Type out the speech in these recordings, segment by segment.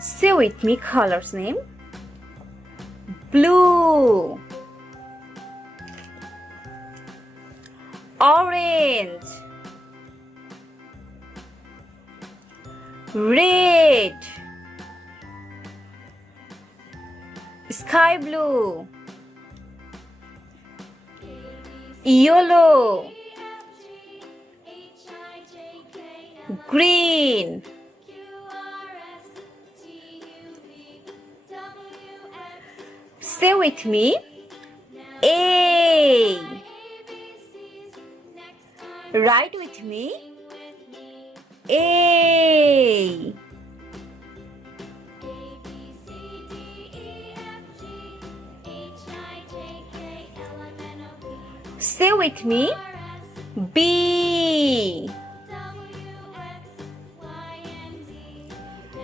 Say with me colors name. Blue, orange, red, sky blue, yellow, green. Say with me. A. Write with me. A. Say with me. B.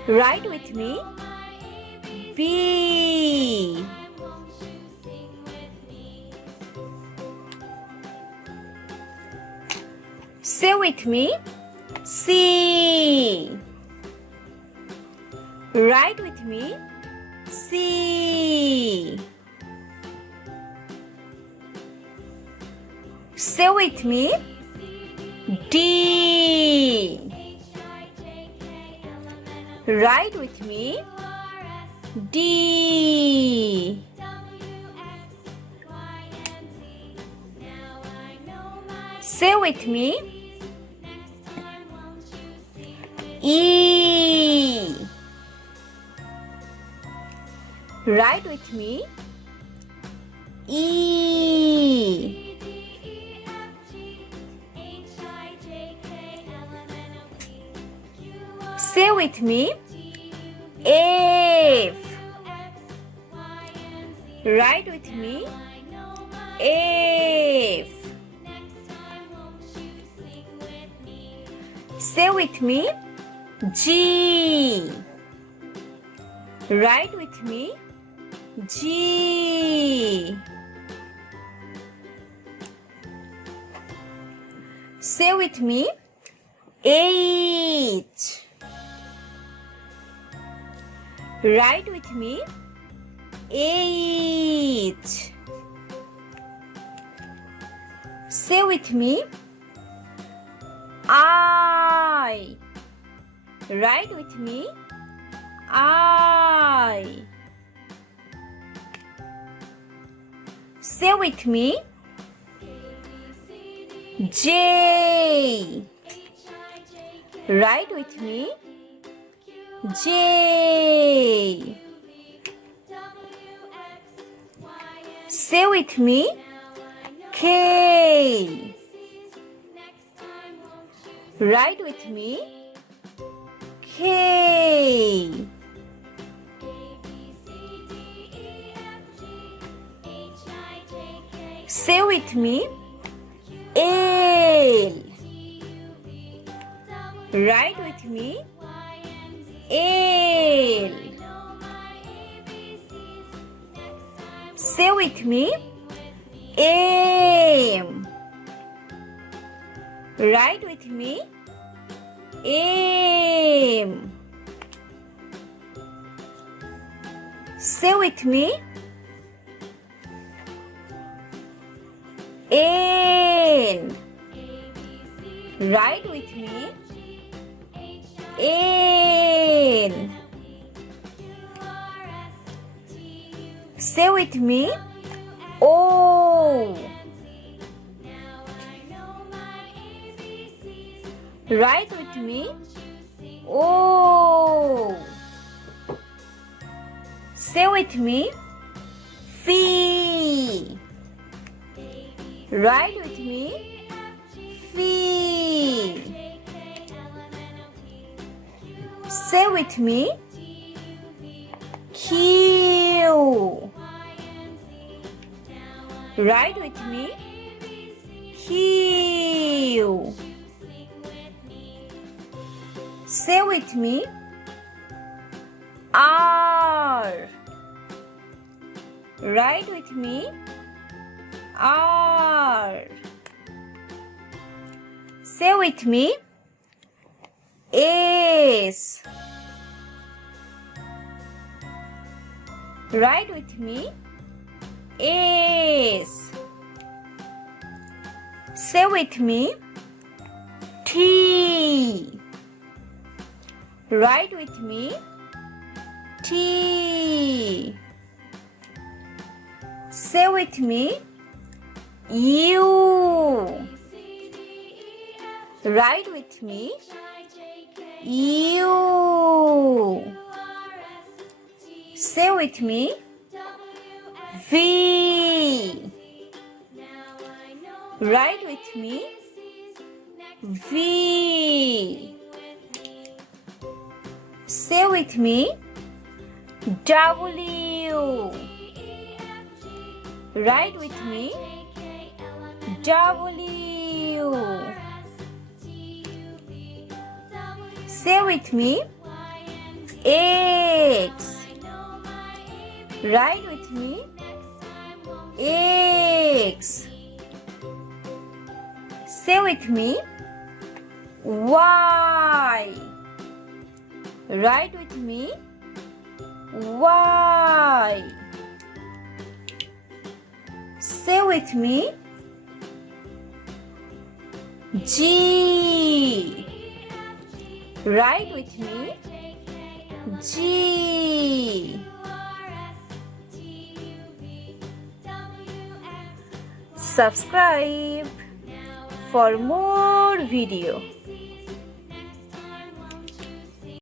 Write with me. B. Say with me. C. Write with me. C. Say with me. D. Write with me. D. Say with me. E. Write with me. E. Say with me. F. Write with me. F. Say with me. G. Write with me. G. Say with me. H. Write with me. H. Say with me. I. Write with me. I. Say with me. J. Write with me. J. Say with me. K. Write with me. K. Say with me. L. Write with me. L. Say with me. M. Write with me. M. Say with me. N. Write with me. N. Say with me. O. Write with me. O. Say with me. F. Write with me. F. Say with me. Q. Write with me. Q. Say with me. R. Write with me. R. Say with me. S. Write with me. S. Say with me. T. Write with me. T. Say with me. U. Write with me. U. Say with me. V. Write with me. V. Say with me. W. Write with me. W. Say with me. X. Write with me. X. Say with me. Y. Write with me. Y. Say with me. G. Write with me. G. Subscribe for more video.